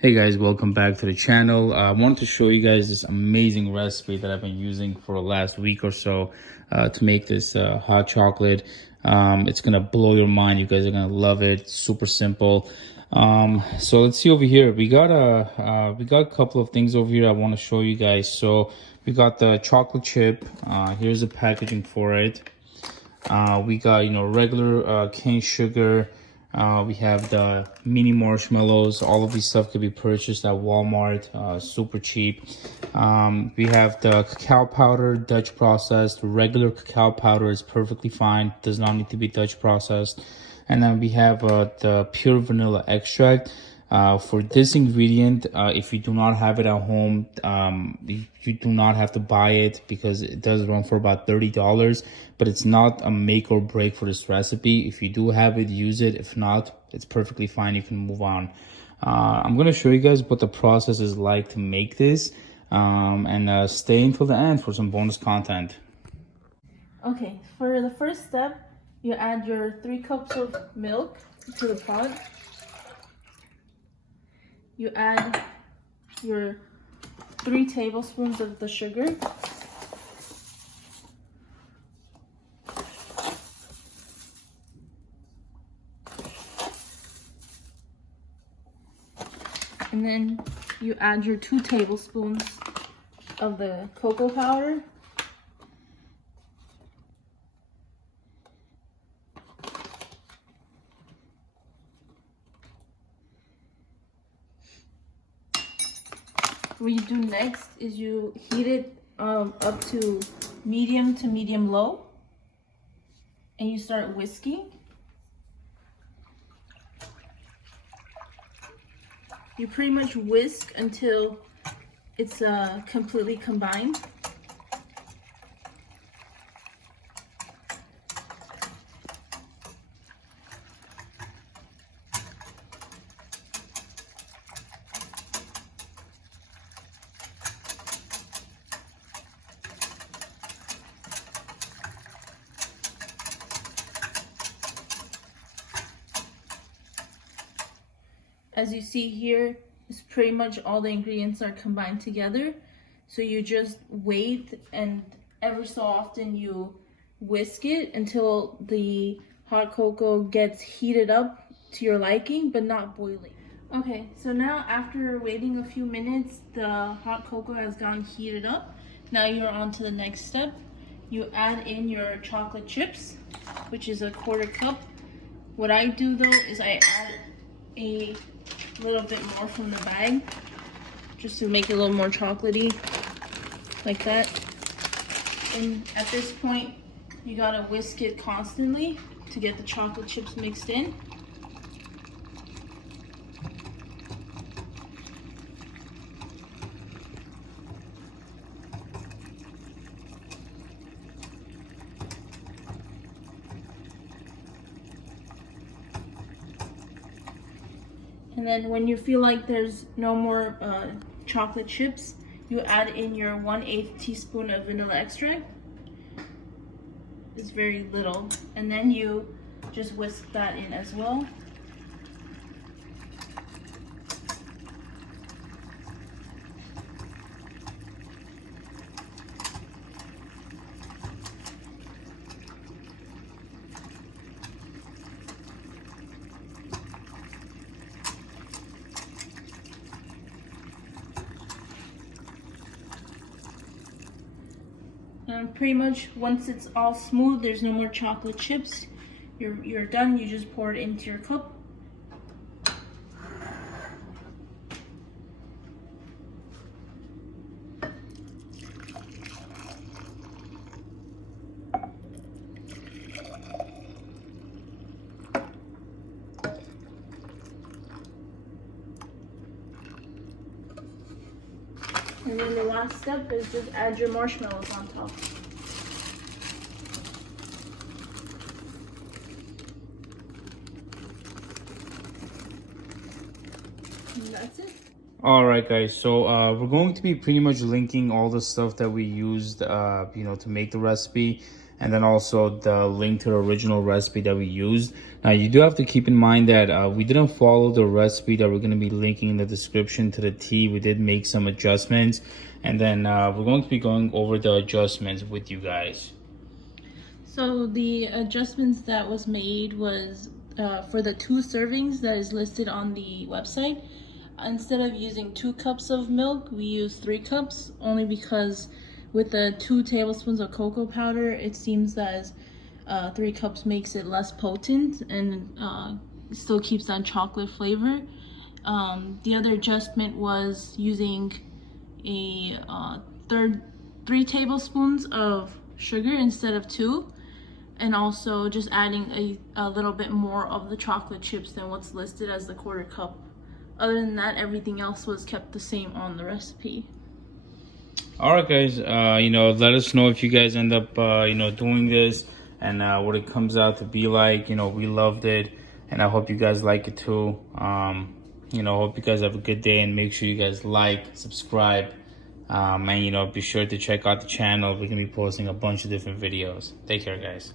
Hey guys, welcome back to the channel. I wanted to show you guys this amazing recipe that I've been using for the last week or so to make this hot chocolate. It's gonna blow your mind. You guys are gonna love it. It's super simple. So let's see over here. We got a couple of things over here I want to show you guys. So we got the chocolate chip. Here's the packaging for it. We got regular cane sugar. We have the mini marshmallows. All of these stuff could be purchased at Walmart, super cheap. We have the cacao powder, Dutch processed. Regular cacao powder is perfectly fine, does not need to be Dutch processed. And then we have the pure vanilla extract. For this ingredient, if you do not have it at home, you do not have to buy it because it does run for about $30, but it's not a make or break for this recipe. If you do have it, use it. If not, it's perfectly fine. You can move on. I'm going to show you guys what the process is like to make this, and stay until the end for some bonus content. Okay, for the first step, you add your 3 cups of milk to the pot. You add your 3 tablespoons of the sugar. And then you add your 2 tablespoons of the cocoa powder. What you do next is you heat it up to medium low, and you start whisking. You pretty much whisk until it's completely combined. As you see here, it's pretty much all the ingredients are combined together. So you just wait, and ever so often you whisk it until the hot cocoa gets heated up to your liking, but not boiling. Okay, so now after waiting a few minutes, the hot cocoa has gotten heated up. Now you're on to the next step. You add in your chocolate chips, which is a 1/4 cup. What I do though is I add a little bit more from the bag just to make it a little more chocolatey, like that. And at this point you gotta whisk it constantly to get the chocolate chips mixed in. And then when you feel like there's no more chocolate chips, you add in your 1/8 teaspoon of vanilla extract. It's very little. And then you just whisk that in as well. And pretty much once it's all smooth, there's no more chocolate chips, you're done. You just pour it into your cup. And then the last step is just add your marshmallows on top. And that's it. All right, guys. So we're going to be pretty much linking all the stuff that we used, to make the recipe. and then also the link to the original recipe that we used. Now you do have to keep in mind that we didn't follow the recipe that we're going to be linking in the description to the T. We did make some adjustments, and then we're going to be going over the adjustments with you guys. So the adjustments that was made was for the 2 servings that is listed on the website. Instead of using 2 cups of milk, we use 3 cups, only because with the 2 tablespoons of cocoa powder, it seems that 3 cups makes it less potent and still keeps that chocolate flavor. The other adjustment was using a 3 tablespoons of sugar instead of 2, and also just adding a little bit more of the chocolate chips than what's listed as the 1/4 cup. Other than that, everything else was kept the same on the recipe. All right, guys, let us know if you guys end up doing this and what it comes out to be like. We loved it, and I hope you guys like it too. Hope you guys have a good day, and make sure you guys like, subscribe, and be sure to check out the channel. We're gonna be posting a bunch of different videos. Take care, guys.